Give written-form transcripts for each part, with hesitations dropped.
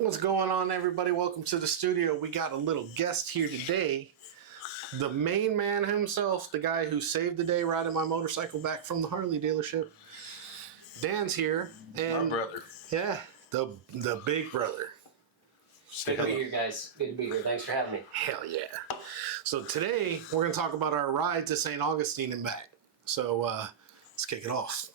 What's going on, everybody? Welcome to the studio. We got a little guest here today. The main man himself, the guy who saved the day riding my motorcycle back from the Harley dealership. Dan's here. And my brother. Yeah, the big brother. Good to be here, guys. Good to be here. Thanks for having me. Hell yeah. So today, we're going to talk about our ride to St. Augustine and back. So let's kick it off.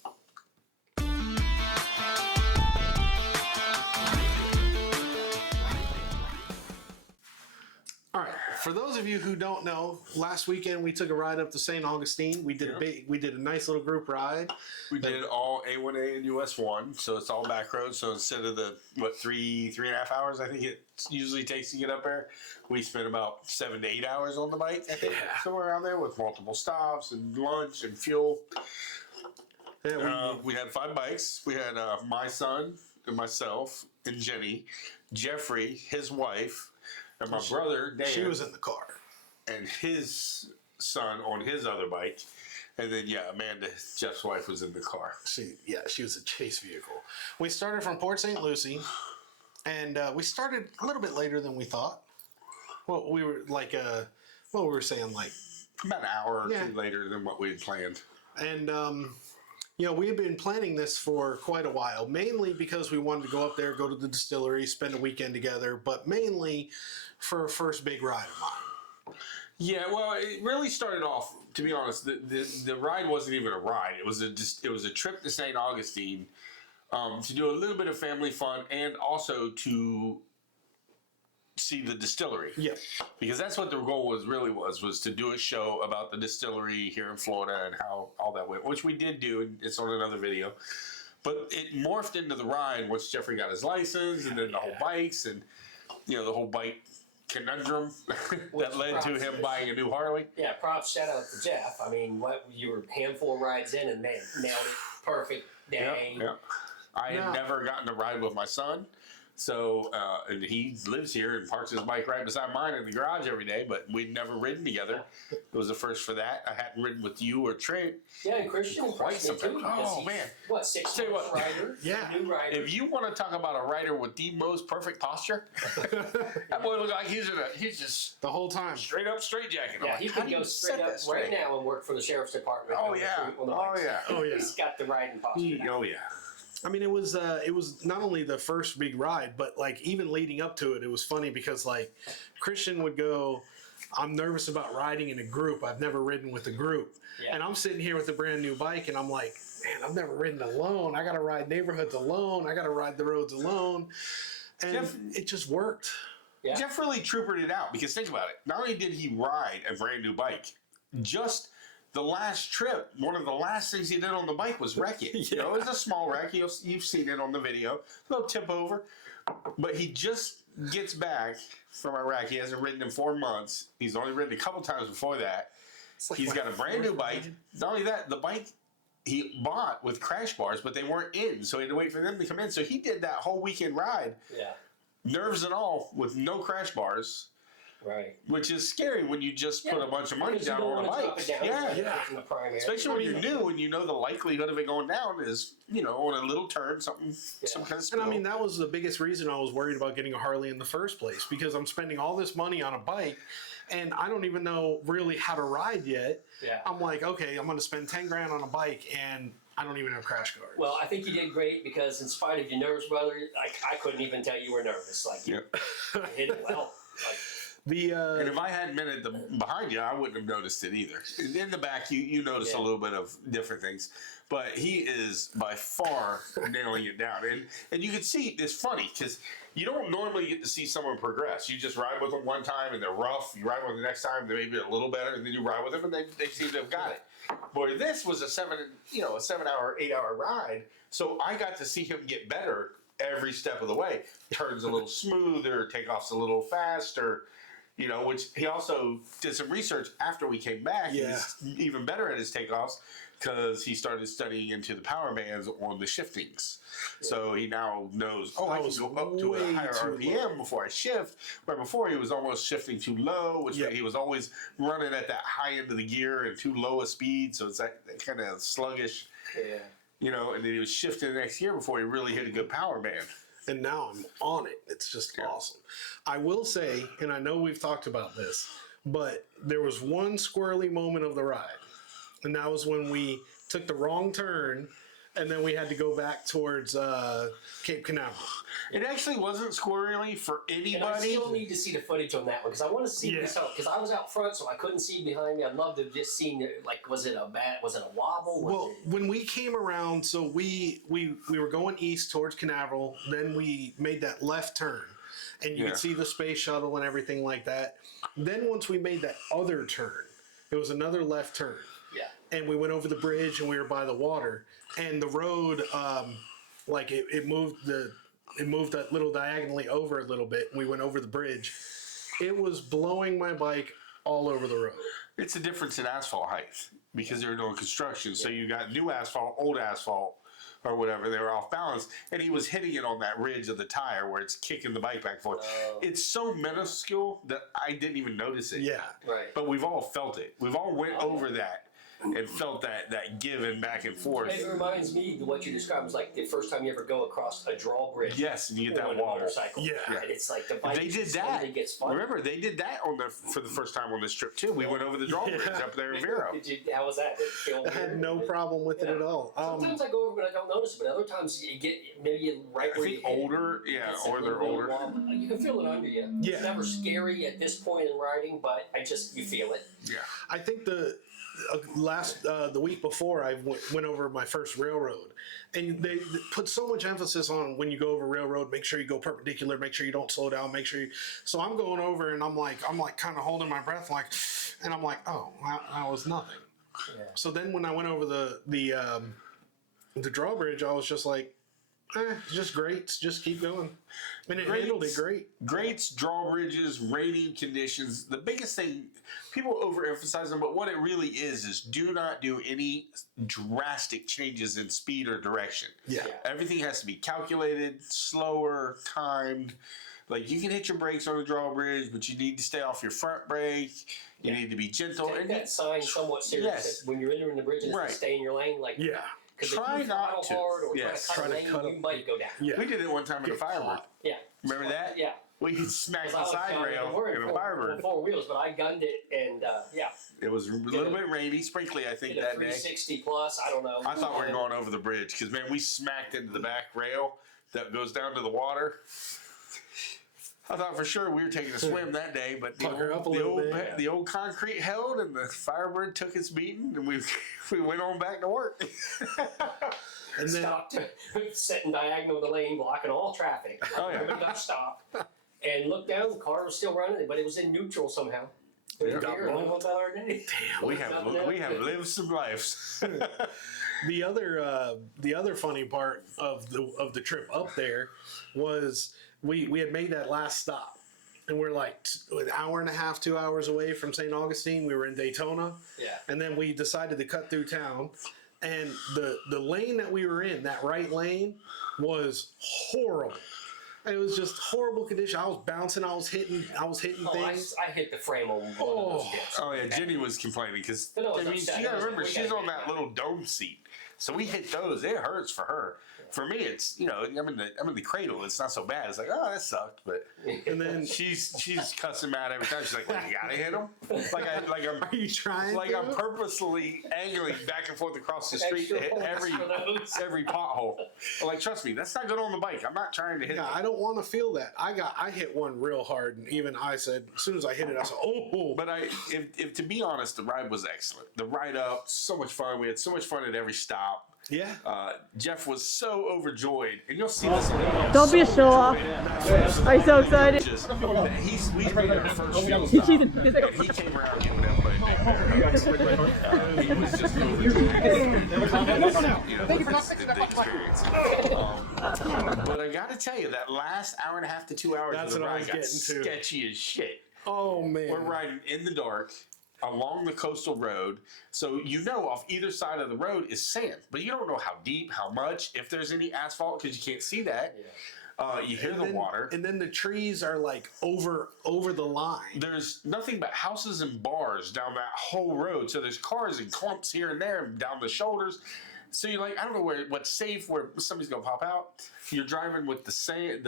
All right. For those of you who don't know, last weekend we took a ride up to St. Augustine. We did a nice little group ride. We did all A1A and US1, so it's all back roads. So instead of the three and a half hours I think it usually takes to get up there, we spent about 7 to 8 hours on the bike. I think somewhere around there with multiple stops and lunch and fuel. Yeah, we had 5 bikes. We had my son and myself and Jenny, Jeffrey, his wife. And my brother, Dan. She was in the car. And his son on his other bike. And then, Amanda, Jeff's wife, was in the car. She was a chase vehicle. We started from Port St. Lucie. And we started a little bit later than we thought. Well, we were like, about an hour or two later than what we had planned. And, we had been planning this for quite a while, mainly because we wanted to go up there, go to the distillery, spend a weekend together, but mainly for a first big ride of mine. Yeah, well, it really started off, to be honest, the ride wasn't even a ride. It was a trip to St. Augustine to do a little bit of family fun and also to see the distillery. Yeah. Because that's what the goal was to do a show about the distillery here in Florida and how all that went, which we did do, and it's on another video. But it morphed into the ride once Jeffrey got his license, and then the whole bikes, and the whole bike conundrum that led to him buying a new Harley. Yeah, props, shout out to Jeff. I mean, you were a handful of rides in, and man, nailed it. Perfect day. Yeah. I had never gotten to ride with my son. So, and he lives here and parks his bike right beside mine in the garage every day, but we'd never ridden together. It was the first for that. I hadn't ridden with you or Trent. Yeah, and Christian quite some time. Oh, man. What, 6 months rider? Yeah. New rider. If you want to talk about a rider with the most perfect posture, that boy looks like he's just the whole time straight up straight jacket. Yeah, he could go straight up right now and work for the sheriff's department. Oh, yeah. He's got the riding posture. Oh, yeah. I mean, it was not only the first big ride, but like even leading up to it, it was funny because like Christian would go, I'm nervous about riding in a group. I've never ridden with a group. Yeah. And I'm sitting here with a brand new bike and I'm like, man, I've never ridden alone. I got to ride neighborhoods alone. I got to ride the roads alone. And it just worked. Yeah. Jeff really troopered it out because think about it. Not only did he ride a brand new bike, just the last trip, one of the last things he did on the bike was wreck it. It was a small wreck. You've seen it on the video. A little tip over. But he just gets back from Iraq. He hasn't ridden in 4 months. He's only ridden a couple times before that. Like he's got a brand new bike. Not only that, the bike he bought with crash bars, but they weren't in. So he had to wait for them to come in. So he did that whole weekend ride. Yeah. Nerves and all with no crash bars. Right. Which is scary when you just put a bunch of money down on a bike. Especially when you're new and you know the likelihood of it going down is, on a little turn, some kind of spill. And I mean, that was the biggest reason I was worried about getting a Harley in the first place because I'm spending all this money on a bike and I don't even know really how to ride yet. Yeah. I'm like, okay, I'm going to spend 10 grand on a bike and I don't even have crash guards. Well, I think you did great because in spite of your nerves, brother, I couldn't even tell you were nervous. Like, you hit it well. And if I hadn't been behind you, I wouldn't have noticed it either. In the back, you notice a little bit of different things. But he is by far nailing it down. And you can see, it's funny, because you don't normally get to see someone progress. You just ride with them one time, and they're rough. You ride with them the next time, they're maybe a little better, and then you ride with them, and they seem to have got it. Boy, this was a 7-hour, 8-hour ride, so I got to see him get better every step of the way. Turns a little smoother, takeoff's a little faster. Which he also did some research after we came back. Yeah. He's even better at his takeoffs because he started studying into the power bands on the shiftings. Yeah. So he now knows, I can go up to a higher RPM before I shift. Where before he was almost shifting too low, which he was always running at that high end of the gear and too low a speed. So it's that kind of sluggish. Yeah. And then he was shifting the next gear before he really hit a good power band. and now I'm on it. It's just awesome. I will say, and I know we've talked about this, but there was one squirrely moment of the ride, and that was when we took the wrong turn, and then we had to go back towards Cape Canaveral. It actually wasn't squirrely for anybody. And I still need to see the footage on that one because I want to see this out because I was out front, so I couldn't see behind me. I'd love to have just seen like, was it a wobble? When we came around, so we were going east towards Canaveral, then we made that left turn, and you could see the space shuttle and everything like that. Then once we made that other turn, it was another left turn. Yeah. And we went over the bridge and we were by the water, and the road, like it moved that little diagonally over a little bit. And we went over the bridge. It was blowing my bike all over the road. It's a difference in asphalt height because they're doing construction. So you got new asphalt, old asphalt, or whatever. They were off balance, and he was hitting it on that ridge of the tire where it's kicking the bike back and forth. It's so minuscule that I didn't even notice it. Yeah, right. But we've all felt it. We've all went over that and felt that giving back and forth. It reminds me of what you described was like the first time you ever go across a drawbridge. Yes, and you get that wobble. Motorcycle. Yeah. And it's like the bike They did that. gets fun. Remember, they did that for the first time on this trip too. We went over the drawbridge up there in Vero. How was that? Did it feel I had no problem with it at all. Sometimes I go over but I don't notice it, but other times you get maybe right I where think you hit older, it, or they're older. You can feel it under you. Yeah. It's never scary at this point in riding, but you feel it. Yeah. I think the week before I went over my first railroad, and they put so much emphasis on when you go over railroad, make sure you go perpendicular, make sure you don't slow down, make sure you. So I'm going over and I'm like kind of holding my breath, and I'm like, oh, that was nothing. Yeah. So then when I went over the drawbridge, I was just like, just great, just keep going. I mean, it handled it great. Grates, drawbridges, raining conditions. The biggest thing, people overemphasize them, but what it really is do not do any drastic changes in speed or direction. Yeah. Everything has to be calculated, slower, timed. Like, you can hit your brakes on the drawbridge, but you need to stay off your front brake. You need to be gentle. Take that sign somewhat serious. Yes. When you're entering the bridge, and stay in your lane. Like, yeah. Try not to. Hard or Try to cut a lane, you might go down. Yeah. We did it one time in a Firebird. Yeah. Remember that? Yeah. We smacked the side rail in a Firebird. Four wheels, but I gunned it, and It was a little bit rainy, sprinkly, I think, that day. 360 plus, I don't know. I thought we were going over the bridge because, man, we smacked into the back rail that goes down to the water. I thought for sure we were taking a swim that day, but the old concrete held, and the Firebird took its beating, and we went on back to work. And then stopped, sitting diagonal of the lane, blocking all traffic. Oh, yeah. Everybody got stopped, and looked down. The car was still running, but it was in neutral somehow. We have lived some lives. The other funny part of the trip up there was we had made that last stop, and we're like an hour and a half, 2 hours away from St. Augustine. We were in Daytona, and then we decided to cut through town. And the lane that we were in, that right lane, was horrible. It was just horrible condition. I was bouncing. I was hitting things. I hit the frame on one of those bits. Oh yeah, Jenny was complaining because you gotta remember she's on that little dome seat, so we hit those. It hurts for her. For me, it's I'm in the cradle. It's not so bad. It's like, oh, that sucked, but and then she's cussing mad every time. She's like, well, you gotta hit him. I'm are you trying? Like I'm purposely angling back and forth across the street to hit every pothole. Like, trust me, that's not good on the bike. I'm not trying to hit. Yeah, I don't want to feel that. I hit one real hard, and even I said, as soon as I hit it, I said, oh. But if to be honest, the ride was excellent. The ride up, so much fun. We had so much fun at every stop. Yeah. Jeff was so overjoyed, and you'll see this. Don't be a show off. Are you so excited? We made our first field stop, and he came around giving them he was just overjoyed. The experience. But I got to tell you, that last hour and a half to 2 hours of the ride got sketchy as shit. Oh man. We're riding in the dark along the coastal road, so off either side of the road is sand, but you don't know how deep, how much, if there's any asphalt, because you can't see that. You hear the water, and then the trees are like over the line. There's nothing but houses and bars down that whole road, so there's cars and clumps here and there down the shoulders. So you're like, I don't know what's safe, where somebody's gonna pop out. You're driving with the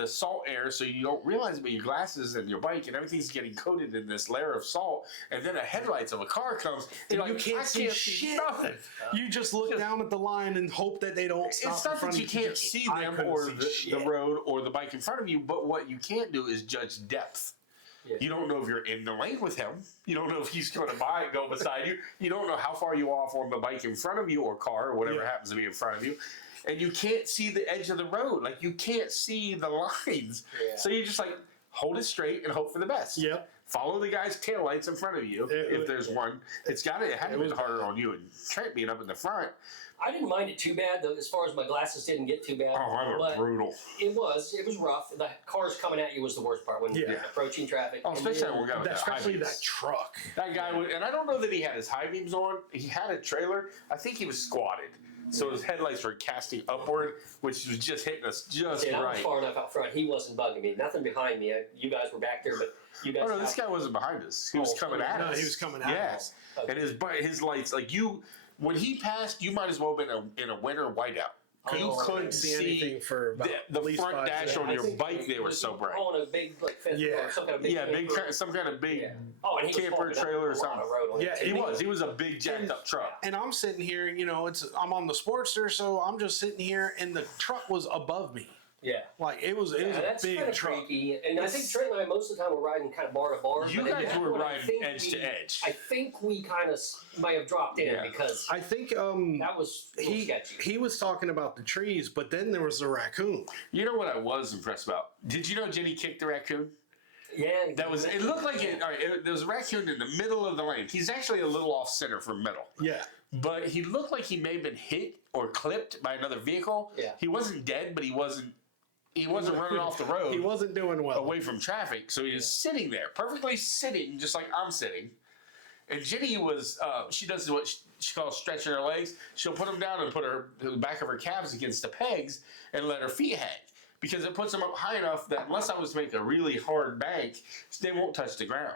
salt air, so you don't realize it, but your glasses and your bike and everything's getting coated in this layer of salt. And then a headlights of a car comes, and you can't see shit. nothing. You just look down at the line and hope that they don't stop. It's not that you can't see them or the road or the bike in front of you, but what you can't do is judge depth. Yeah. You don't know if you're in the lane with him. You don't know if he's going to go beside you. You don't know how far you off on the bike in front of you or car or whatever happens to be in front of you. And you can't see the edge of the road. Like, you can't see the lines. Yeah. So you just, like, hold it straight and hope for the best. Yep. Follow the guy's taillights in front of you, if there's one. It had to be harder on you and Trent being up in the front. I didn't mind it too bad, though, as far as my glasses didn't get too bad. Oh, mine were brutal. It was rough. The cars coming at you was the worst part when you're approaching traffic. Oh, especially that truck. That guy, and I don't know that he had his high beams on. He had a trailer. I think he was squatted. So his headlights were casting upward, which was just hitting us just right. I was far enough out front. He wasn't bugging me. Nothing behind me. You guys were back there, but you guys... Oh, no, this guy wasn't behind us. He was coming at us. No, he was coming at us. Okay. And his lights, like when he passed, you might as well have been in a winter whiteout. You couldn't see anything for the front dash on your bike. They were so bright. On a big fence or some kind of big some kind of big camper trailer or something. He was a big jacked up truck. And I'm sitting here, I'm on the Sportster, so I'm just sitting here, and the truck was above me. Yeah. Like, it was a big truck. Freaky. And I think Trent and I, most of the time, were riding kind of bar to bar. You guys were riding edge to edge. I think we kind of might have dropped in because I think that was sketchy. He was talking about the trees, but then there was the raccoon. You know what I was impressed about? Did you know Jenny kicked the raccoon? Yeah. It looked like it. All right, there was a raccoon in the middle of the lane. He's actually a little off center from middle. Yeah. But he looked like he may have been hit or clipped by another vehicle. Yeah. He wasn't dead, but he wasn't running off the road. He wasn't doing well. Away from traffic. So he was sitting there, perfectly sitting, just like I'm sitting. And Jenny was, she does what she calls stretching her legs. She'll put them down and put the back of her calves against the pegs and let her feet hang. Because it puts them up high enough that unless I was to make a really hard bank, they won't touch the ground.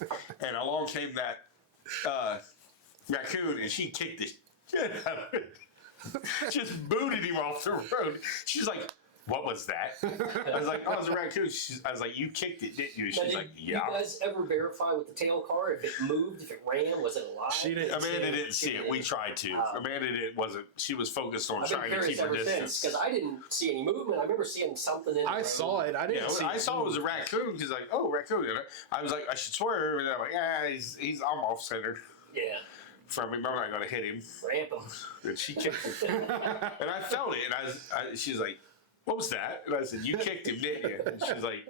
Right. And along came that raccoon, and she kicked the shit out of it. Just booted him off the road. She's like, what was that? I was like, oh, it was a raccoon. I was like, you kicked it, didn't you? She's like, yeah. Did you guys ever verify with the tail car if it moved, if it ran, was it alive? Amanda didn't see it. We tried to. Amanda wasn't. She was focused on trying to keep her distance. Because I didn't see any movement. I remember seeing something in. I saw it. I didn't see. I saw it was a raccoon. Because like, oh, raccoon. I was like, I should swerve, and I'm like, yeah, he's I'm off center. Yeah. From him, I'm not gonna hit him. Ramp him. And she kicked him, and I felt it. And she's like, what was that? And I said, you kicked him, didn't you? And she's like,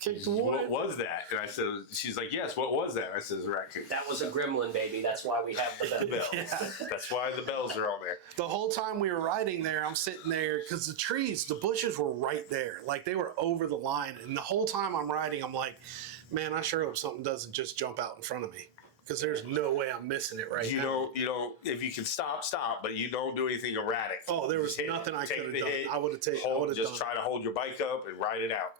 kicked what? What was that? And I said, she's like, yes, what was that? And I said, it was a raccoon. That was a gremlin, baby. That's why we have the bells. That's why the bells are on there. The whole time we were riding there, I'm sitting there, because the bushes were right there. Like, they were over the line. And the whole time I'm riding, I'm like, man, I sure hope something doesn't just jump out in front of me. Because there's no way I'm missing it right now. You don't. If you can stop, but you don't do anything erratic. Oh, there was nothing I could have done. I would have taken. Just try to hold your bike up and ride it out.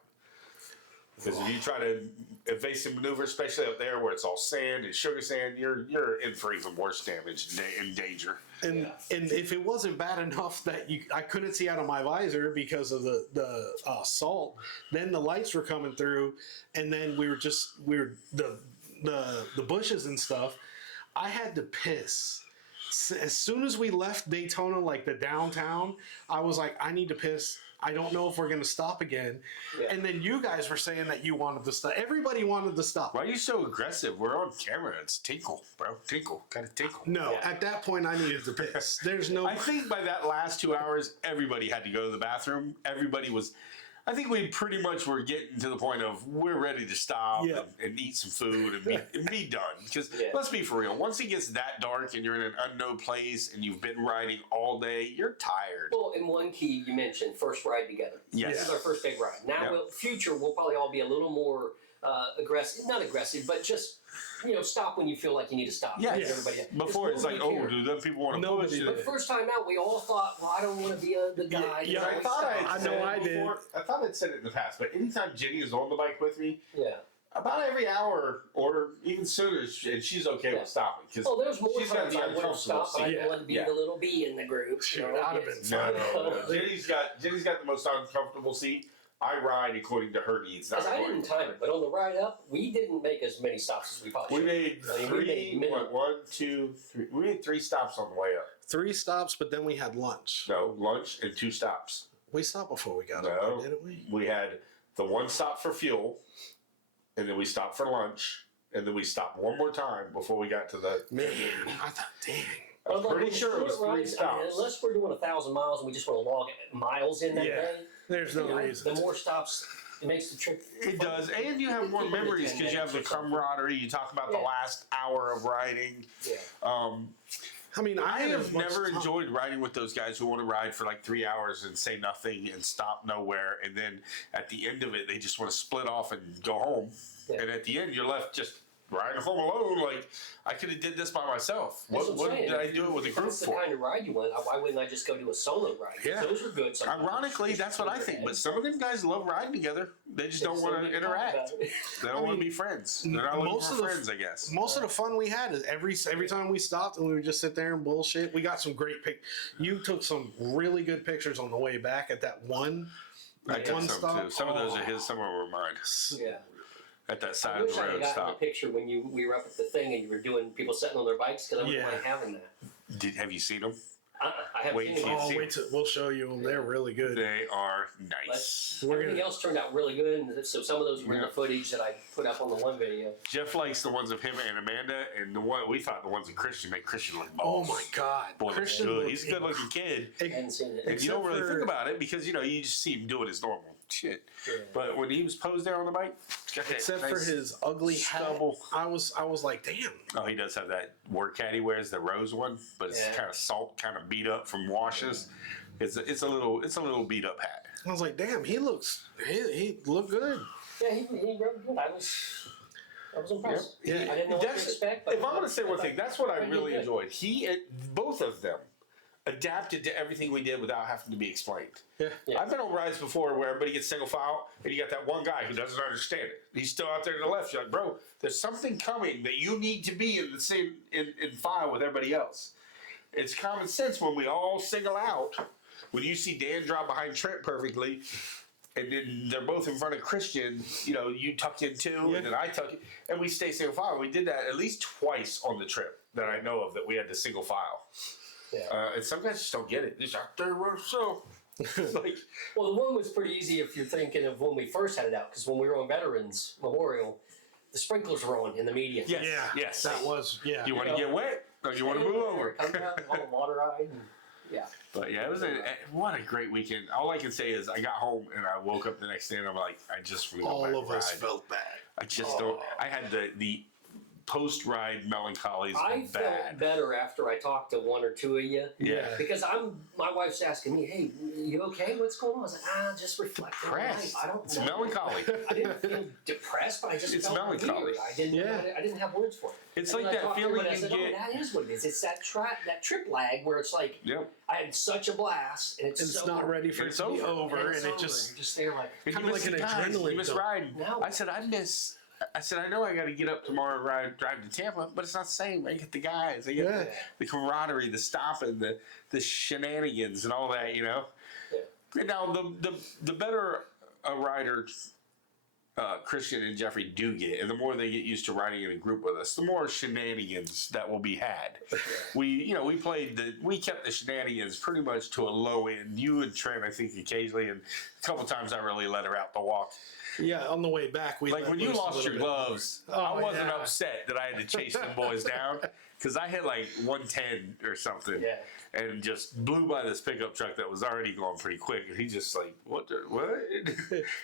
Because if you try to evasive maneuver, especially up there where it's all sand and sugar sand, you're in for even worse damage and danger. And if it wasn't bad enough that I couldn't see out of my visor because of the salt, then the lights were coming through, and then we were the bushes and stuff. I had to piss. As soon as we left Daytona, like the downtown, I was like, I need to piss. I don't know if we're going to stop again. Yeah. And then you guys were saying that you wanted to stop. Everybody wanted to stop. Why are you so aggressive? We're on camera. It's tinkle, bro. Tinkle. Gotta tinkle. No, at that point, I needed to piss. There's no... I think by that last 2 hours, everybody had to go to the bathroom. Everybody was... I think we pretty much were getting to the point of we're ready to stop and eat some food and be done. Because let's be for real, once it gets that dark and you're in an unknown place and you've been riding all day, you're tired. Well, and one key you mentioned, first ride together. Yes. This is our first big ride. Now, future, we'll probably all be a little more aggressive, not aggressive, but just... stop when you feel like you need to stop. Yeah, everybody. Before it's like, oh, do them people want to push it? But the first time out, we all thought, well, I don't want to be the guy. Yeah, I thought I thought I'd said it in the past, but anytime Jenny is on the bike with me, about every hour or even sooner, and she's okay with stopping. Oh, there's more she's got times the I would have uncomfortable stopped, but I seat. didn't want to be the little bee in the group. Shoot, I'd have been No. Jenny's got the most uncomfortable seat. I ride according to her needs. Not I didn't time it, but on the ride up, we didn't make as many stops as we probably We should. made one, two, three. We made 3 stops on the way up. 3 stops, but then we had lunch. No, lunch and 2 stops. We stopped before we got No, up there, didn't we? We had the 1 stop for fuel, and then we stopped for lunch, and then we stopped one more time before we got to the. Man, I thought, dang. I'm pretty sure it was 3 stops. Unless we're doing 1,000 miles and we just want to log miles in that day. There's no reason. The more stops, it makes the trip. It does, and you have more memories because you have the camaraderie. You talk about the last hour of riding. Yeah. I mean, I have never enjoyed riding with those guys who want to ride for like 3 hours and say nothing and stop nowhere, and then at the end of it, they just want to split off and go home. Yeah. And at the end, you're left just riding home alone. Like, I could have did this by myself. What did I do it with a group that's for? That's the kind of ride you want. Why wouldn't I just go do a solo ride? Yeah. Those are good. Ironically, that's what I think. But some of them guys love riding together. They just don't want to interact. They don't want to be friends. They're not looking for friends, I guess. Most of the fun we had is every time we stopped and we would just sit there and bullshit. We got some great You took some really good pictures on the way back at that one. I took some stop. too. Some of those are his. Some of them are mine. Yeah. At that side of the road I stop. the picture when we were up at the thing and you were doing people sitting on their bikes because I wouldn't mind having that. Have you seen them? I haven't seen them. Wait till we'll show you them. They're really good. They are nice. Everything else turned out really good, and so some of those were in the footage that I put up on the one video. Jeff likes the ones of him and Amanda, and the one we thought the ones of Christian make Christian look balls. Oh my god, boy, Christian good. He's a good-looking kid. I hadn't seen it. And you don't really think about it because you just see him doing his normal shit. Yeah. But when he was posed there on the bike, except for his ugly stubble, I was like, damn. Oh, he does have that work hat he wears, the rose one, but it's kind of salt, kind of beat up from washes. It's a little beat up hat. I was like, damn, he looked good. Yeah, he wrote good. I was impressed. Yeah. I didn't know what to expect. But if I'm going to say one thing, that's what I really enjoyed. Both of them adapted to everything we did without having to be explained. Yeah. I've been on rides before where everybody gets single file, and you got that one guy who doesn't understand it. He's still out there to the left. You're like, bro, there's something coming that you need to be in the same in file with everybody else. It's common sense when we all single out. When you see Dan drop behind Trent perfectly, and then they're both in front of Christian, you tuck in too, and then I tuck in, and we stay single file. We did that at least twice on the trip that I know of that we had to single file. Yeah. And some guys just don't get it. They're just out there, well, the one was pretty easy if you're thinking of when we first had it out, because when we were on Veterans Memorial, the sprinklers were on in the median. Yes. That was, You want to get wet, or you want to move over? Come down on the water ride. But yeah, it was what a great weekend. All I can say is I got home and I woke up the next day and I'm like, I just forgot all my of ride. us felt bad. I just don't. I had the post-ride melancholies. I felt better after I talked to one or two of you. Yeah. Because my wife's asking me, hey, you okay? What's going on? I was like, just reflecting on life. I don't know. It's melancholy. I didn't feel depressed, but I just felt melancholy. weird. I didn't have words for it. It's like that feeling you said, get. That is what it is. It's that trip lag where it's like, I had such a blast, and it's not ready for it to be over, and it just you're just there like kind of like an adrenaline. You miss riding. No. I said I know I got to get up tomorrow and drive to Tampa, but it's not the same. I get the guys, I get the camaraderie, the stopping, the shenanigans, and all that. Yeah. And now the better a rider Christian and Jeffrey do get, and the more they get used to riding in a group with us, the more shenanigans that will be had. We kept the shenanigans pretty much to a low end. You and Trent, I think, occasionally, and a couple times I really let her out the walk. Yeah, on the way back, when you lost your gloves, I wasn't upset that I had to chase them boys down because I hit like 110 or something, and just blew by this pickup truck that was already going pretty quick. And he just like, what?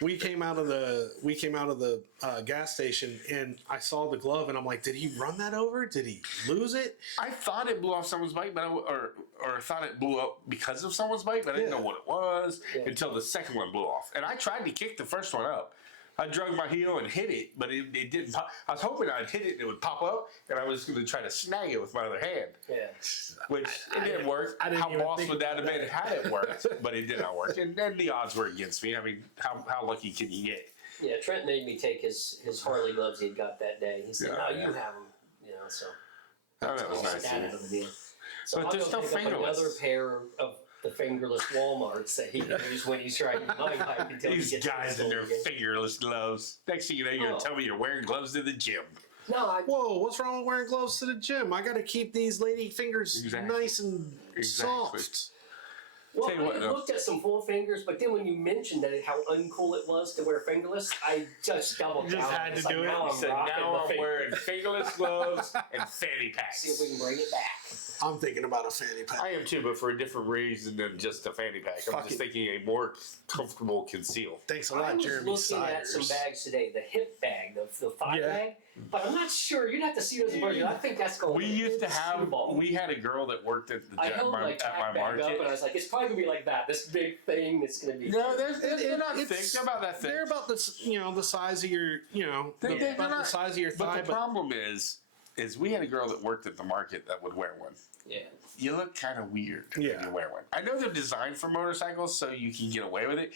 We came out of the gas station, and I saw the glove, and I'm like, did he run that over? Did he lose it? I thought it blew off someone's bike, but or thought it blew up because of someone's bike, but I didn't know what it was until the second one blew off. And I tried to kick the first one up. I drug my heel and hit it, but it didn't pop. I was hoping I'd hit it and it would pop up, and I was going to try to snag it with my other hand. Yeah. Which it didn't work. How boss would that have been had it worked? But it did not work. And then the odds were against me. I mean, how lucky can you get? Yeah, Trent made me take his Harley gloves he'd got that day. He said, Yeah, "No, yeah. you have them." You know, so Oh, that was nice. that out of the deal. So But I'll there's go no pick up fingerless. another pair of the fingerless Walmarts that he can use when he's riding my bike until These he gets guys to in the their store again. fingerless gloves. Next thing you know, you're going Oh. to tell me you're wearing gloves to the gym. No, Whoa, what's wrong with wearing gloves to the gym? I got to keep these lady fingers Exactly. nice and Exactly. soft. Well, Tell you what, I though. looked at some full fingers, but then when you mentioned that how uncool it was to wear fingerless, I just doubled Just down. had It's to like, do it. now He I'm said, rocking now the I'm finger. wearing fingerless gloves and fanny packs. See if we can bring it back. I'm thinking about a fanny pack. I am too, but for a different reason than just a fanny pack. I'm Fuck just it. thinking a more comfortable conceal. Thanks a I lot, was Jeremy looking at some Siders. bags today, the hip bag, the thigh Yeah. bag, but I'm not sure. You'd have to see those in person. I think that's going. We used to have, Snowball. we had a girl that worked at the I held my at my tack bag up, and I market. was like, it's probably gonna be like that. This big thing that's gonna be. No, they're not It's- thick. They're about that thick. They're about the size of your, They're about the not- size of your thigh. But the problem is we had a girl that worked at the market that would wear one. Yeah. You look kind of weird Yeah. when you wear one. I know they're designed for motorcycles, so you can get away with it.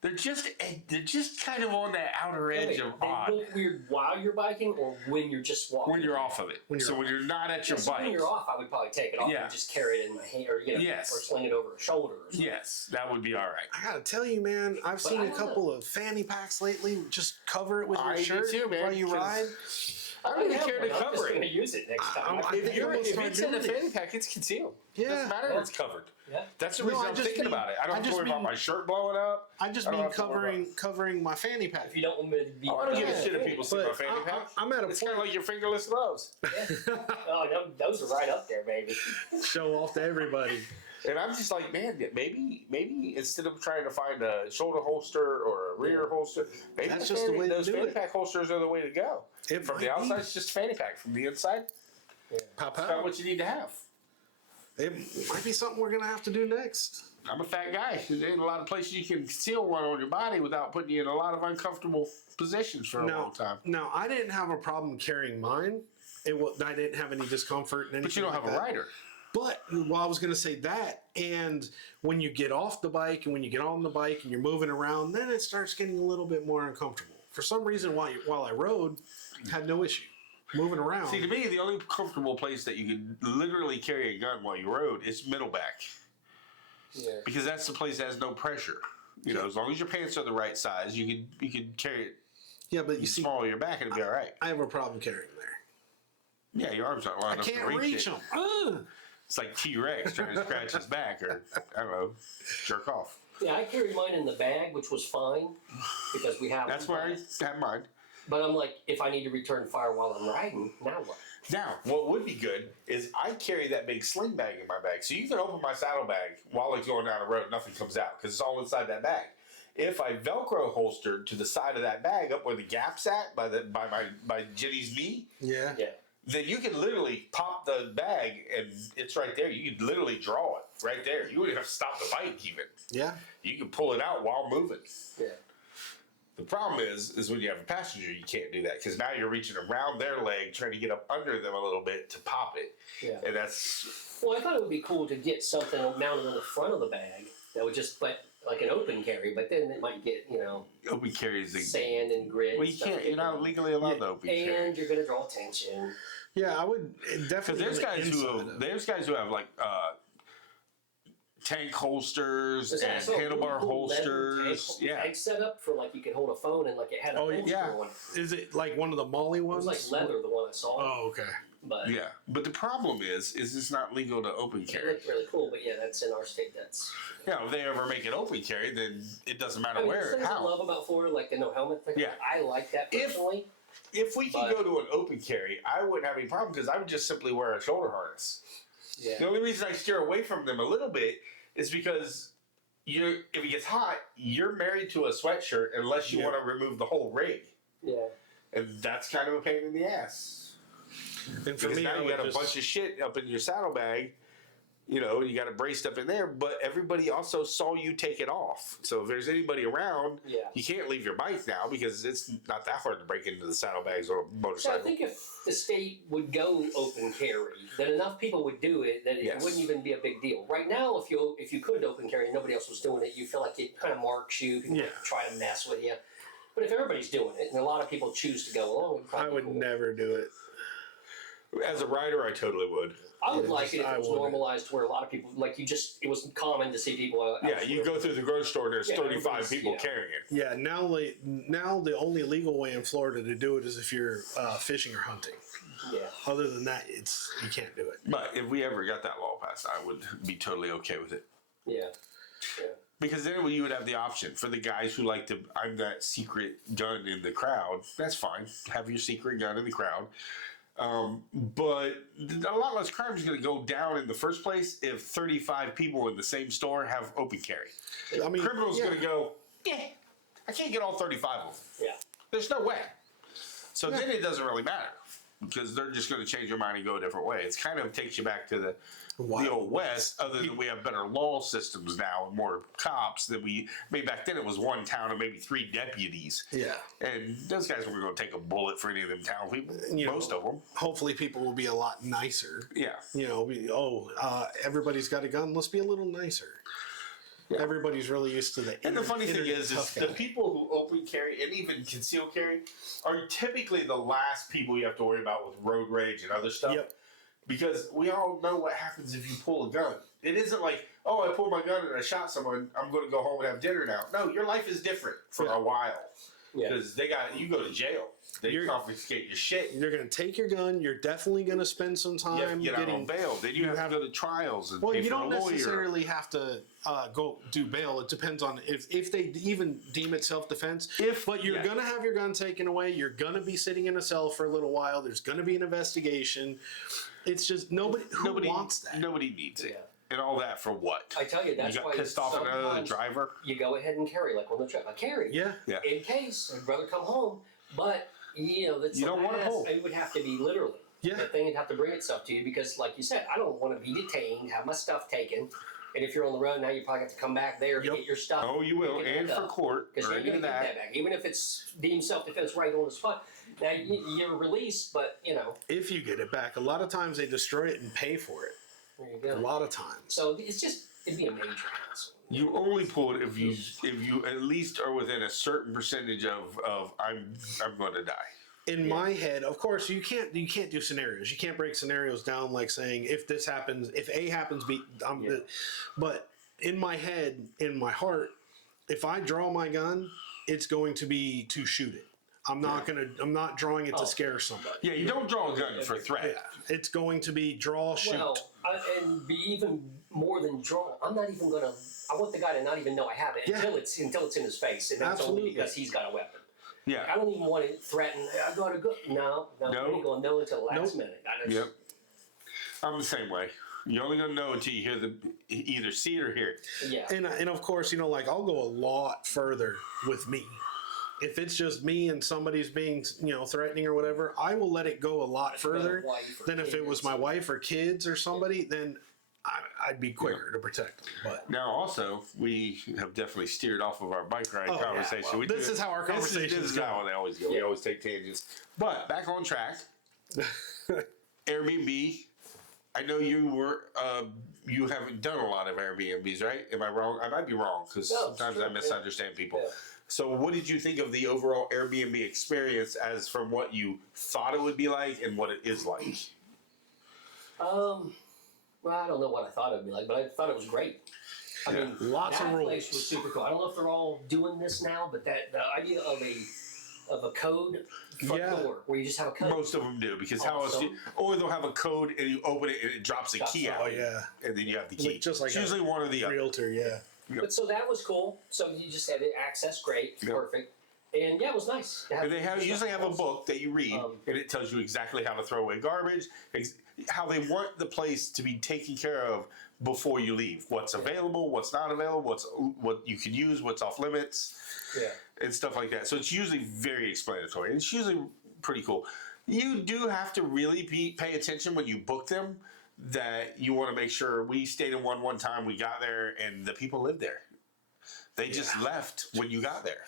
They're just kind of on that outer edge of they odd look weird while you're biking, or when you're just walking. when you're off of it. When you're So off. when you're not at your So when bike. you're off, I would probably take it off Yeah. and just carry it in my hand, or Yes. or sling it over a shoulder. Or something. Yes, that would be all right. I gotta tell you, man, I've seen I a don't couple of fanny packs lately. Just cover it with your I do shirt too, man, while you 'cause ride. I don't even have care one. to I'm cover just it. gonna use it next time. I think I'm gonna If start it's in a doing it. fanny pack, it's concealed. Yeah. Doesn't matter if it's covered. Yeah. That's the No, reason I I'm just thinking mean- about it. I don't I have to just worry about mean- my shirt blowing up. I just I don't mean have to worry covering my fanny pack. If you don't want me to be. Oh, I don't give a Yeah. shit if people see my But fanny pack. I'm at a It's kind of point. like your fingerless gloves. Oh, those are right up there, baby. Show off to everybody. And I'm just like, man, maybe instead of trying to find a shoulder holster or a rear holster, maybe That's just the way to those do fanny it. pack holsters are the way to go. It From might the be. outside, it's just a fanny pack. From the inside, Pop it's not what you need to have. It might be something we're gonna have to do next. I'm a fat guy. There ain't a lot of places you can conceal one on your body without putting you in a lot of uncomfortable positions for a long time. No, I didn't have a problem carrying mine. I didn't have any discomfort. And But you don't have like a that. rider. But I was going to say that, and when you get off the bike and when you get on the bike and you're moving around, then it starts getting a little bit more uncomfortable. For some reason, while I rode, had no issue moving around. See, to me, the only comfortable place that you could literally carry a gun while you rode is middle back. Yeah. Because that's the place that has no pressure. You know, as long as your pants are the right size, you could carry it Yeah, but you see, small your back and it'll be all right. I have a problem carrying there. Yeah, your arms aren't long I enough can't to reach it. them. It's like T-Rex trying to scratch his back or, I don't know, jerk off. Yeah, I carried mine in the bag, which was fine because we have. That's them. where I have mine. But I'm like, if I need to return fire while I'm riding, now what? Now, what would be good is I carry that big sling bag in my bag. So you can open my saddlebag while it's going down the road, nothing comes out because it's all inside that bag. If I Velcro holstered to the side of that bag up where the gap's at by Jenny's knee, Yeah. Yeah. then you can literally pop the bag and it's right there. You can literally draw it right there. You wouldn't have to stop the bike even. Yeah. You can pull it out while moving. Yeah. The problem is when you have a passenger, you can't do that because now you're reaching around their leg, trying to get up under them a little bit to pop it. Yeah. And that's Well, I thought it would be cool to get something mounted on the front of the bag that would just, but like an open carry, but then it might get, open carries. sand and grit. Well, you and stuff can't. like You're not that. legally allowed to open carry. And you're going to draw attention. Yeah, I would Because definitely. there's guys who have like tank holsters There's and also a really handlebar cool leather holsters. tank, Yeah. tank set up for like you could hold a phone and like it had a Oh, holster yeah. on it. Is it like one of the Molly It ones? was like leather, the one I saw. Oh, okay. But Yeah. But the problem is it's not legal to open it carry. looked really cool. But yeah, that's in our state. That's. Yeah, if they ever make it open carry, then it doesn't matter I mean, where there's and things I how. love about Florida, like the no helmet thing. Yeah. I like that If- personally. If we could But- go to an open carry, I wouldn't have any problem because I would just simply wear a shoulder harness. Yeah. The only reason I steer away from them a little bit is because if it gets hot, you're married to a sweatshirt unless you Yeah. want to remove the whole rig. Yeah. And that's kind of a pain in the ass. And for Because me, now I you would got a just, bunch of shit up in your saddlebag. You know, you got it braced up in there, but everybody also saw you take it off. So if there's anybody around, Yeah. you can't leave your bike now because it's not that hard to break into the saddlebags or a So I motorcycle. think if the state would go open carry, then enough people would do it that Yes. it wouldn't even be a big deal. Right now, if you could open carry and nobody else was doing it, you feel like it kind of marks you. People Yeah. try to mess with you. But if everybody's doing it, and a lot of people choose to go along, it'd probably I would be cool. never do it. As a rider, I totally would. I would Yeah, like it if I it was wouldn't. normalized to where a lot of people, like it was common to see people. Yeah, you go through the grocery store and there's Yeah, 35 everybody's, people you know. carrying it. Yeah, now the only legal way in Florida to do it is if you're fishing or hunting. Yeah. Other than that, you can't do it. But if we ever got that law passed, I would be totally okay with it. Yeah. Yeah. Because then you would have the option for the guys who like to, I'm that secret gun in the crowd. That's fine. Have your secret gun in the crowd. But a lot less crime is going to go down in the first place if 35 people in the same store have open carry. I mean, Criminals yeah. going to go, I can't get all 35 of them. Yeah. There's no way. So then it doesn't really matter because they're just going to change their mind and go a different way. It's kind of takes you back to the old West, other than we have better law systems now and more cops than back then it was one town and maybe 3 deputies. Yeah. And those guys weren't going to take a bullet for any of them town people, most of them. Hopefully, people will be a lot nicer. Yeah. Everybody's got a gun. Let's be a little nicer. Yeah. Everybody's really used to the. And the funny thing is tough the guy. people who open carry and even conceal carry are typically the last people you have to worry about with road rage and other stuff. Yep. Because we all know what happens if you pull a gun. It isn't like, oh, I pulled my gun and I shot someone, I'm going to go home and have dinner now. No, your life is different for a while. Yeah. Because you go to jail. They confiscate your shit. You're going to take your gun. You're definitely going to spend some time You have to get out on bail. Then you have to go to trials and pay you for a don't lawyer. necessarily have to go do bail. It depends on if they even deem it self-defense. But you're going to have your gun taken away. You're going to be sitting in a cell for a little while. There's going to be an investigation. It's just nobody wants that. Nobody needs it. Yeah. And all that for what? I tell you, that's you got why pissed off at another sometimes driver. You go ahead and carry, like on the trip. I carry. Yeah. Yeah. In case my brother come home, but that's You don't want to pull. It would have to be literally. Yeah. The thing would have to bring itself to you because, like you said, I don't want to be detained, have my stuff taken, and if you're on the road now, you probably have to come back there to get your stuff. Oh, you will, and for court, because or you're any going to of get that. that back, even if it's deemed self-defense right on the spot. Now you're released, but If you get it back, a lot of times they destroy it and pay for it. there you go. A lot of times. So it'd be a major hassle. You only pull it if you at least are within a certain percentage of I'm going to die. In my head, of course, you can't do scenarios. You can't break scenarios down like saying if this happens, if A happens, B. But in my head, in my heart, if I draw my gun, it's going to be to shoot it. I'm not drawing it to scare somebody. Yeah, you don't draw a gun for threat. Yeah, it's going to be draw, shoot. Well, and be even more than draw. I'm not even gonna. I want the guy to not even know I have it until it's in his face, and that's Absolutely. only because he's got a weapon. Yeah. I don't even want to threaten. I gotta go. No, you ain't gonna know until the last minute. Yep. I'm the same way. You're only gonna know until you hear either see it or hear it. Yeah. And of course, I'll go a lot further with me. If it's just me and somebody's being, threatening or whatever, I will let it go a lot further than if it was my wife or kids or somebody. Then I'd be quicker to protect them. But now, also, we have definitely steered off of our bike ride yeah, conversation. well, this is how our conversations This is how they always go. We always take tangents. But back on track. Airbnb. I know you were. You haven't done a lot of Airbnbs, right? Am I wrong? I might be wrong because sometimes I misunderstand people. Yeah. So, what did you think of the overall Airbnb experience, as from what you thought it would be like and what it is like? Well, I don't know what I thought it would be like, but I thought it was great. I mean, lots of that rules. place was super cool. I don't know if they're all doing this now, but the idea of a code front door where you just have a code. Most of them do, because how else? Or they'll have a code and you open it and it drops a key out. Oh yeah. And then you have the key. Just like it's usually one or the other. realtor, yeah. But so that was cool. So you just had access, great, perfect. And yeah, it was nice. And they usually have a book that you read, and it tells you exactly how to throw away garbage, how they want the place to be taken care of before you leave. What's available, what's not available, what you can use, what's off limits, and stuff like that. So it's usually very explanatory. It's usually pretty cool. You do have to really pay attention when you book them. That you want to make sure. We stayed in one time. We got there, and the people lived there. They just left when you got there.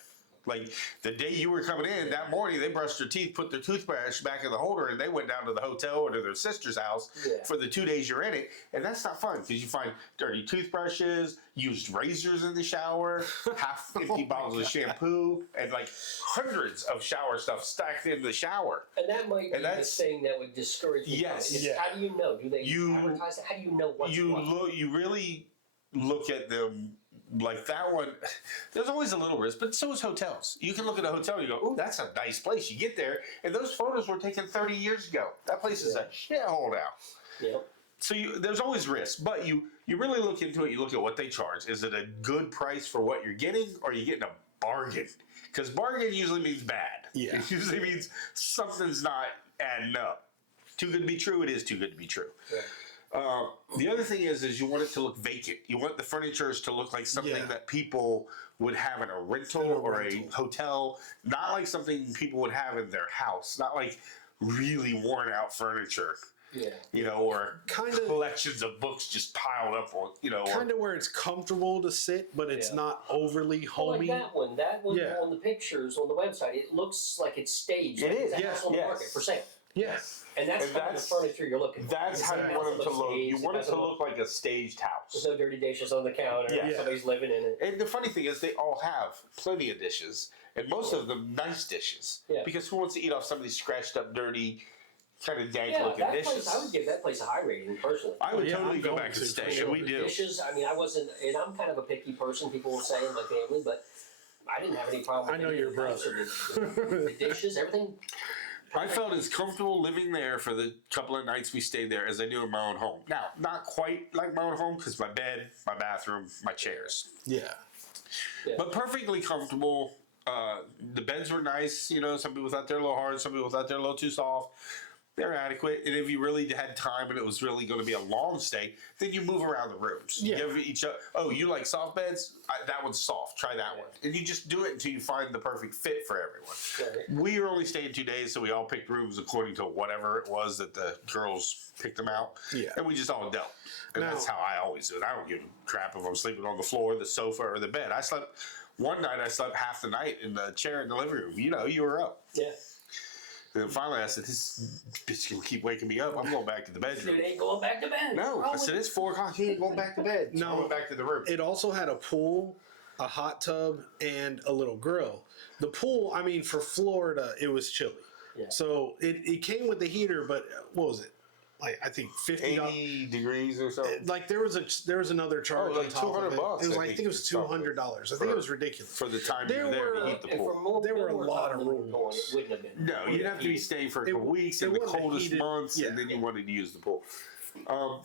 Like the day you were coming in that morning, they brushed their teeth, put their toothbrush back in the holder, and they went down to the hotel or to their sister's house for the 2 days you're in it. And that's not fun because you find dirty toothbrushes, used razors in the shower, half empty bottles of shampoo, and like hundreds of shower stuff stacked in the shower. And that might be the thing that would discourage you. Yes. How do you know? Do they advertise it? How do you know what's what? You really look at them. Like that one, there's always a little risk, but so is hotels. You can look at a hotel and you go, "Oh, that's a nice place." You get there, and those photos were taken 30 years ago. That place is a shithole now. Yep. So there's always risk, but you really look into it. You look at what they charge. Is it a good price for what you're getting, or are you getting a bargain? Because bargain usually means bad. Yeah. It usually means something's not adding up. Too good to be true. It is too good to be true. Yeah. The other thing is you want it to look vacant. You want the furnitures to look like something that people would have in a rental or a hotel, not like something people would have in their house, not like really worn out furniture. Yeah. You know, or kind of collections of books just piled up on, you know. Kind of where it's comfortable to sit, but it's not overly homey. Like that one on the pictures on the website, it looks like it's staged. It is. It's on the market for sale. Yes. And that's the furniture you're looking for. That's how you want it to look. You want it to look like a staged house. There's no dirty dishes on the counter. Yeah. Somebody's living in it. And the funny thing is they all have plenty of dishes, and most of them nice dishes. Yeah. Because who wants to eat off somebody's scratched up, dirty, kind of dank looking dishes? Place, I would give that place a high rating, personally. I would totally go back and stay. We do. Dishes, I mean, I wasn't, and I'm kind of a picky person, people will say in my family, but I didn't have any problem with I know your brother. The dishes, everything. I felt as comfortable living there for the couple of nights we stayed there as I do in my own home. Now, not quite like my own home because my bed, my bathroom, my chairs. Yeah. But perfectly comfortable. The beds were nice. You know, some people thought they're a little hard. Some people thought they're a little too soft. They're adequate. And if you really had time and it was really going to be a long stay, then you move around the rooms. Yeah. You give each other, you like soft beds? That one's soft. Try that one. And you just do it until you find the perfect fit for everyone. Right. We were only staying 2 days, so we all picked rooms according to whatever it was that the girls picked them out. Yeah. And we just all dealt. And that's how I always do it. I don't give a crap if I'm sleeping on the floor, the sofa, or the bed. One night I slept half the night in the chair in the living room. You know, you were up. Yeah. And then finally I said, this bitch can keep waking me up. I'm going back to the bedroom. It ain't going back to bed. No. I said, it's 4 o'clock. He ain't going back to bed. So I went back to the room. It also had a pool, a hot tub, and a little grill. The pool, I mean, for Florida, it was chilly. Yeah. So it came with the heater, but what was it? Like, I think 80 degrees or something. Like there was another charge like on top of it. $200. It was like, I think it was $200. I think it was ridiculous for the time you were there to heat the pool. There were a lot of rules. It wouldn't have been. No, you'd have to be staying for a couple weeks in the coldest months, and then you wanted to use the pool.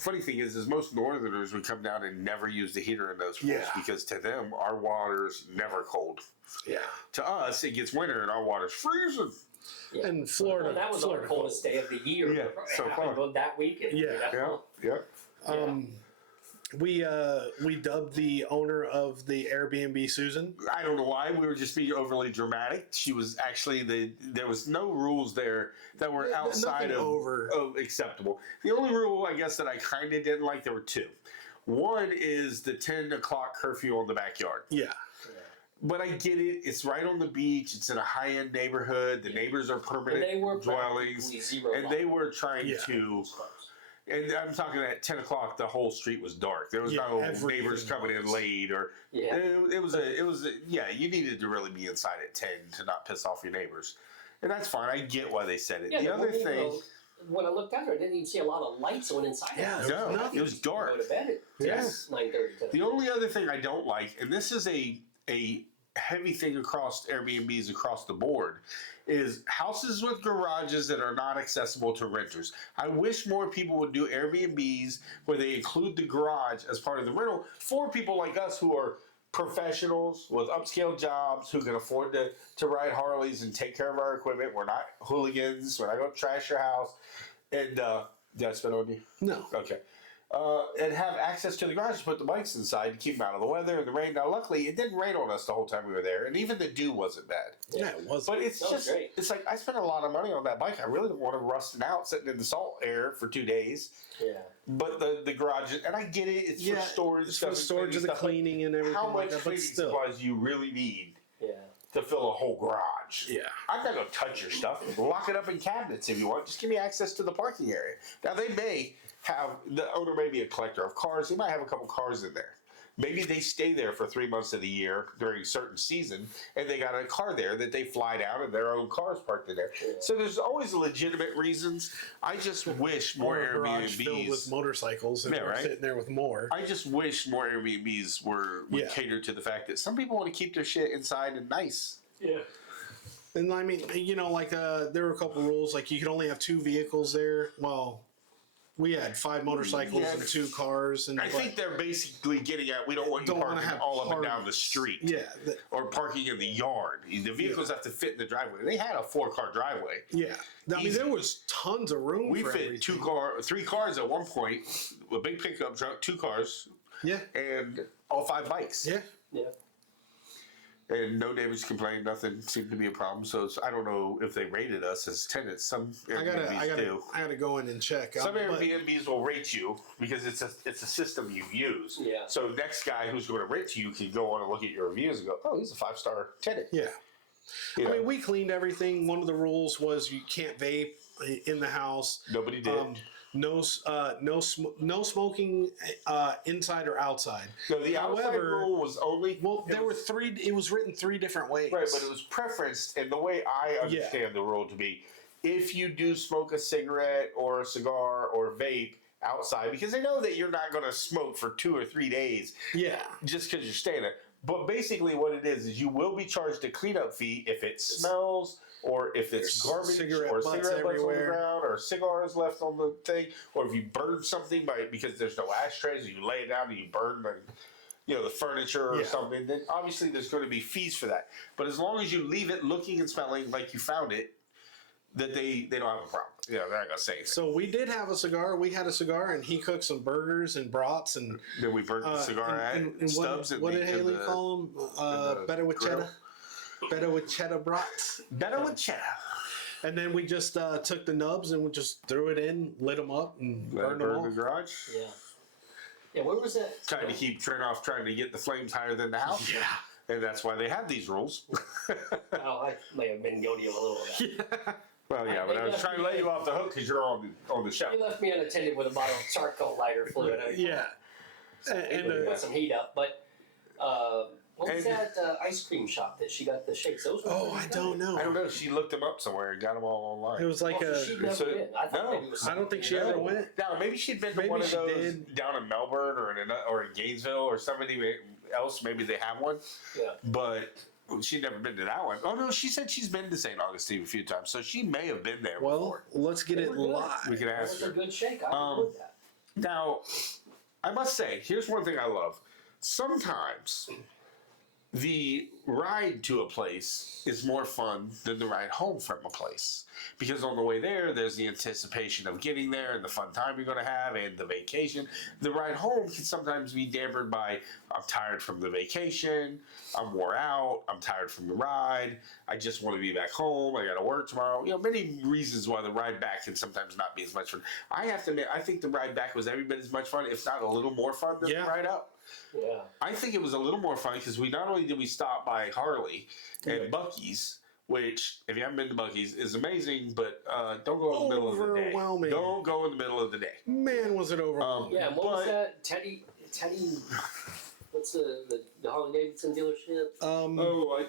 Funny thing is most Northerners would come down and never use the heater in those pools because to them our water's never cold. Yeah. To us, it gets winter and our water's freezing. Yeah. And Florida, that was our coldest day of the year. Yeah, so far that weekend. Yeah. We dubbed the owner of the Airbnb Susan. I don't know why. We were just being overly dramatic. She was actually there was no rules there that were outside of acceptable. The only rule I guess that I kind of didn't like, there were two. One is the 10 o'clock curfew on the backyard. Yeah. But I get it. It's right on the beach. It's in a high-end neighborhood. The neighbors are permanent dwellings. And they were trying to... And I'm talking at 10 o'clock, the whole street was dark. There was no neighbors coming in late. Or it was you needed to really be inside at 10 to not piss off your neighbors. And that's fine. I get why they said it. Yeah, the other thing... When I looked out there, I didn't even see a lot of lights on inside. Yeah, it was dark. Go to bed at 9:30. The only other thing I don't like, and this is a heavy thing across Airbnbs across the board, is houses with garages that are not accessible to renters. I wish more people would do Airbnbs where they include the garage as part of the rental for people like us who are professionals with upscale jobs who can afford to ride Harleys and take care of our equipment. We're not hooligans. We're not going to trash your house. And did I spit on you? No. Okay. And have access to the garage to put the bikes inside to keep them out of the weather and the rain. Now, luckily, it didn't rain on us the whole time we were there, and even the dew wasn't bad. Yeah, it wasn't. But it's like, I spent a lot of money on that bike. I really don't want to rust it out sitting in the salt air for 2 days. Yeah. But the garage, and I get it, it's for storage. It's for storage and the cleaning and everything. How much cleaning supplies you really need to fill a whole garage. Yeah. I'm not going to touch your stuff. Lock it up in cabinets if you want. Just give me access to the parking area. Now, the owner may be a collector of cars. He might have a couple cars in there. Maybe they stay there for 3 months of the year during a certain season, and they got a car there that they fly down, and their own car's parked in there. Yeah. So there's always legitimate reasons. I just wish more Airbnbs filled with motorcycles and we're sitting there with more. I just wish more Airbnbs would cater to the fact that some people want to keep their shit inside and nice. Yeah. And I mean, there were a couple rules, like you could only have 2 vehicles there. Well, we had 5 motorcycles and 2 cars, and I think they're basically getting at we don't want you parking all up and down the street, or parking in the yard. The vehicles have to fit in the driveway. They had a 4-car driveway. Yeah, I mean there was tons of room. We fit 3 cars at one point, a big pickup truck, 2 cars, and all 5 bikes. Yeah. And no neighbors complained. Nothing seemed to be a problem. So I don't know if they rated us as tenants. Some Airbnbs do. I gotta go in and check. Some Airbnbs will rate you because it's a system you use. Yeah. So next guy who's going to rate you can go on and look at your reviews and go, oh, he's a 5-star tenant. Yeah. I mean, we cleaned everything. One of the rules was you can't vape in the house. Nobody did. No smoking inside or outside. No, the outside rule was only. Well, there were 3. It was written 3 different ways. Right, but it was preferenced, and the way I understand the rule to be, if you do smoke a cigarette or a cigar or vape outside, because they know that you're not going to smoke for 2 or 3 days. Yeah. Just because you're staying there. But basically, what it is you will be charged a cleanup fee if it smells, or if it's garbage, or cigarette butts on the ground, or cigars left on the thing, or if you burn something because there's no ashtrays, and you lay it down and you burn the furniture or something. Then obviously there's going to be fees for that. But as long as you leave it looking and smelling like you found it, that they don't have a problem. Yeah, they're not gonna say anything. So we did have a cigar. We had a cigar, and he cooked some burgers and brats, and then we burnt the cigar and stubs. What did Haley call them? Better with cheddar. Better with cheddar brats. Better with cheddar. And then we just took the nubs and we just threw it in, lit them up, and burned them in the garage. Yeah. Yeah. Where was that? Trying to keep trying to get the flames higher than the house. Yeah. And that's why they have these rules. I may have been guilty of a little of that. Well, yeah, but I was trying to let you off the hook because you're on the show. You left me unattended with a bottle of charcoal lighter fluid. And got some heat up. But what was that ice cream shop that she got the shakes? Those were I don't know. I don't know. She looked them up somewhere and got them all online. It was like she'd never been. I don't think she ever went. No, maybe she'd been to one of those down in Melbourne or in Gainesville or somebody else. Maybe they have one. Yeah. But she'd never been to that one. Oh, no, she said she's been to St. Augustine a few times, so she may have been there before. Let's get it live. We can ask her. That was a good shake. I enjoyed that. Now, I must say, here's one thing I love. Sometimes the ride to a place is more fun than the ride home from a place. Because on the way there, there's the anticipation of getting there and the fun time you're going to have and the vacation. The ride home can sometimes be dampened by, I'm tired from the vacation, I'm wore out, I'm tired from the ride, I just want to be back home, I got to work tomorrow. Many reasons why the ride back can sometimes not be as much fun. I have to admit, I think the ride back was every bit as much fun, if not a little more fun than the ride up. Yeah. I think it was a little more fun because not only did we stop by Harley and Buc-ee's, which, if you haven't been to Buc-ee's, is amazing, but don't go in the middle of the day. Overwhelming. Don't go in the middle of the day. Man, was it overwhelming. Yeah, what was that? Teddy, what's the Harley Davidson dealership?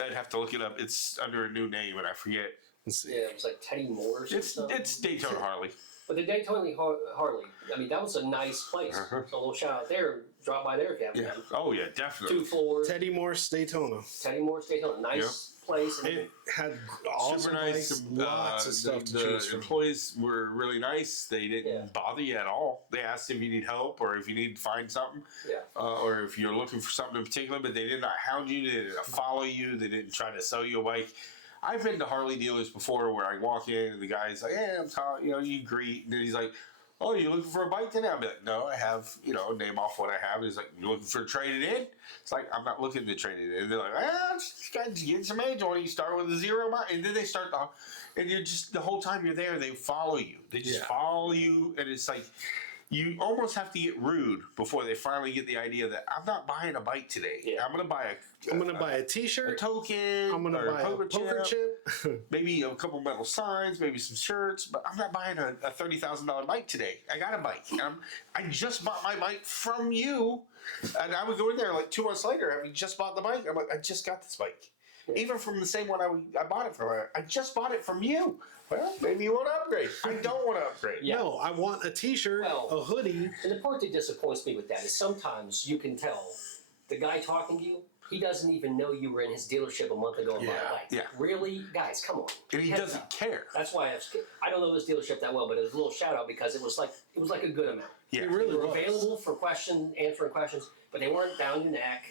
I'd have to look it up. It's under a new name, and I forget. Let's see. Yeah, it was like Teddy Moore's or something. It's Daytona Harley. But the Daytona Harley, I mean, that was a nice place. So a little shout out there. Drop by there if you haven't. Yeah. Oh, yeah, definitely. 2 floors. Teddy Morse Daytona. Teddy Moore's Daytona. Nice place. And it had awesome super nice. Lots of stuff to choose from. The employees were really nice. They didn't bother you at all. They asked if you need help or if you need to find something. Yeah. Or if you're looking for something in particular, but they did not hound you. They didn't follow you. They didn't try to sell you a bike. I've been to Harley dealers before where I walk in and the guy's like, "Hey, I'm Tom." You greet, and then he's like, "Oh, you looking for a bike today?" I'll be like, "No, I have, name off what I have." And he's like, "You looking for to trade it in?" It's like, I'm not looking to trade it in. And they're like, just getting some age. Why don't you start with a 0 mile? And then they start and you're just, the whole time you're there, they follow you. They just follow you. And it's like, you almost have to get rude before they finally get the idea that I'm not buying a bike today. Yeah. I'm going to buy a a T-shirt. a token. I'm gonna buy a poker chip. Maybe a couple metal signs, maybe some shirts, but I'm not buying a $30,000 bike today. I got a bike. I just bought my bike from you, and I would go in there like 2 months later, having just bought the bike. I'm like, I just got this bike, even from the same one I bought it from. I just bought it from you. Well, maybe you want to upgrade. I don't want to upgrade. Yeah. No, I want a T-shirt, a hoodie. And the part that disappoints me with that is sometimes you can tell the guy talking to you, he doesn't even know you were in his dealership a month ago and bought a bike. Yeah. Really? Guys, come on. And he doesn't care. That's why I don't know this dealership that well, but it was a little shout out because it was like a good amount. Yeah. It really They were was. available for answering questions, but they weren't down your neck.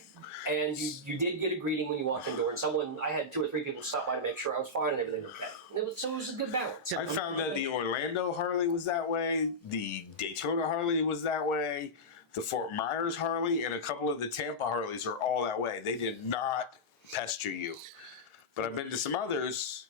And you did get a greeting when you walked in the door, and I had 2 or 3 people stop by to make sure I was fine and everything okay. So it was a good balance. I found that the Orlando Harley was that way, the Daytona Harley was that way, the Fort Myers Harley, and a couple of the Tampa Harleys are all that way. They did not pester you. But I've been to some others.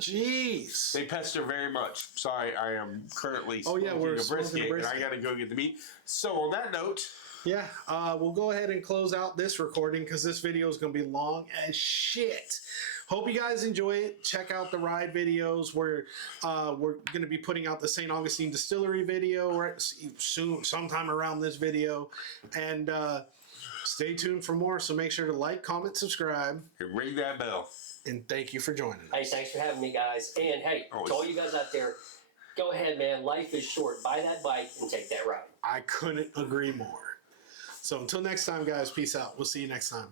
Jeez. They pester very much. Sorry, I am currently smoking we're a smoking a brisket, and brisket. I got to go get the meat. So on that note, Yeah, we'll go ahead and close out this recording because this video is going to be long as shit. Hope you guys enjoy it. Check out the ride videos. We're going to be putting out the St. Augustine Distillery video soon, sometime around this video, and stay tuned for more. So make sure to like, comment, subscribe, and ring that bell. and thank you for joining us. Hey, thanks for having me, guys. And hey, Always. to all you guys out there, go ahead, man. Life is short. Buy that bike and take that ride. I couldn't agree more. So until next time, guys, peace out. We'll see you next time.